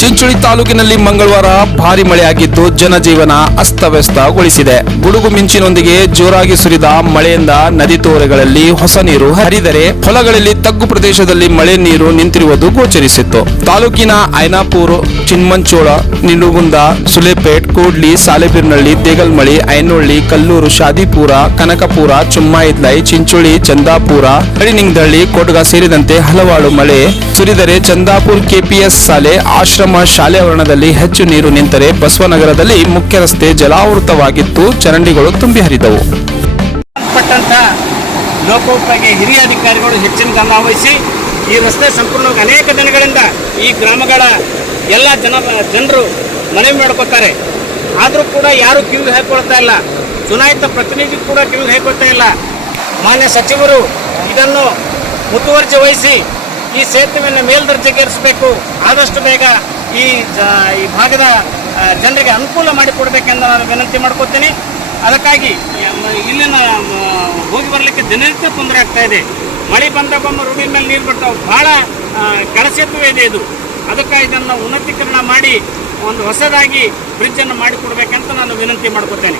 ಚಿಂಚೋಳಿ ತಾಲೂಕಿನಲ್ಲಿ ಮಂಗಳವಾರ ಭಾರಿ ಮಳೆಯಾಗಿದ್ದು ಜನಜೀವನ ಅಸ್ತವ್ಯಸ್ತಗೊಳಿಸಿದೆ. ಗುಡುಗು ಮಿಂಚಿನೊಂದಿಗೆ ಜೋರಾಗಿ ಸುರಿದ ಮಳೆಯಿಂದ ನದಿ ತೋರೆಗಳಲ್ಲಿ ಹೊಸ ನೀರು ಹರಿದರೆ ಹೊಲಗಳಲ್ಲಿ ತಗ್ಗು ಪ್ರದೇಶದಲ್ಲಿ ಮಳೆ ನೀರು ನಿಂತಿರುವುದು ಗೋಚರಿಸಿತ್ತು. ತಾಲೂಕಿನ ಐನಾಪುರ, ಚಿನ್ಮಂಚೋಳ, ನಿಲುಗುಂದ, ಸುಲೇಪೇಟ್, ಕೂಡ್ಲಿ ಸಾಲೆಬೀರ್ನಳ್ಳಿ ದೇಗಲ್ಮಳಿ, ಐನೋಳ್ಳಿ, ಕಲ್ಲೂರು, ಶಾದಿಪುರ, ಕನಕಪುರ, ಚುಮ್ಮಾಯಿದ್ಲೈ, ಚಿಂಚೋಳಿ, ಚಂದಾಪುರ ಹಳಿನಿಂಗ್ದಹಳ್ಳಿ ಕೋಟಗ ಸೇರಿದಂತೆ ಹಲವಾರು ಮಳೆ ಸುರಿದರೆ ಚಂದಾಪುರ್ ಕೆಪಿಎಸ್ ಶಾಲೆ ಆಶ್ರಮ ಶಾಲೆ ಆವರಣದಲ್ಲಿ ಹೆಚ್ಚು ನೀರು ನಿಂತರೆ ಬಸವನಗರದಲ್ಲಿ ಮುಖ್ಯ ರಸ್ತೆ ಜಲಾವೃತವಾಗಿತ್ತು. ಚರಂಡಿಗಳು ತುಂಬಿ ಹರಿದವು. ಲೋಕೋಪಯೋಗಿ ಹಿರಿಯ ಅಧಿಕಾರಿಗಳು ಹೆಚ್ಚಿನ ಗಮನ ವಹಿಸಿ ಈ ರಸ್ತೆ ಸಂಪೂರ್ಣವಾಗಿ ಅನೇಕ ದಿನಗಳಿಂದ ಈ ಗ್ರಾಮಗಳ ಎಲ್ಲ ಜನ ಜನರು ಮನವಿ ಮಾಡ್ಕೋತಾರೆ ಆದರೂ ಕೂಡ ಯಾರು ಕಿವಿ ಹಾಕೊಳ್ತಾ ಇಲ್ಲ. ಚುನಾಯಿತ ಪ್ರತಿನಿಧಿ ಕೂಡ ಕಿವಿ ಹಾಕೊಳ್ತಾ ಇಲ್ಲ. ಮಾನ್ಯ ಸಚಿವರು ಇದನ್ನು ಮುತುವರ್ಜಿ ವಹಿಸಿ ಈ ಸೇತುವೆಯನ್ನು ಮೇಲ್ದರ್ಜೆಗೇರಿಸಬೇಕು. ಆದಷ್ಟು ಬೇಗ ಈ ಈ ಭಾಗದ ಜನರಿಗೆ ಅನುಕೂಲ ಮಾಡಿಕೊಡ್ಬೇಕೆಂದು ನಾನು ವಿನಂತಿ ಮಾಡ್ಕೊತೀನಿ ಅದಕ್ಕಾಗಿ ಇಲ್ಲಿನ ಹೋಗಿ ಬರಲಿಕ್ಕೆ ದಿನನಿತ್ಯ ತೊಂದರೆ ಆಗ್ತಾ ಇದೆ. ಮಳೆ ಬಂದಾಗೊಮ್ಮೆ ರೋಡಿನ ಮೇಲೆ ನೀರು ಬರ್ತಾವೆ ಭಾಳ ಕಳಸೇತುವೆ ಇದೆ ಇದು. ಅದಕ್ಕೆ ಇದನ್ನು ಉನ್ನತೀಕರಣ ಮಾಡಿ, ಒಂದು ಹೊಸದಾಗಿ ಬ್ರಿಡ್ಜನ್ನು ಮಾಡಿಕೊಡ್ಬೇಕಂತ ನಾನು ವಿನಂತಿ ಮಾಡ್ಕೊತೇನೆ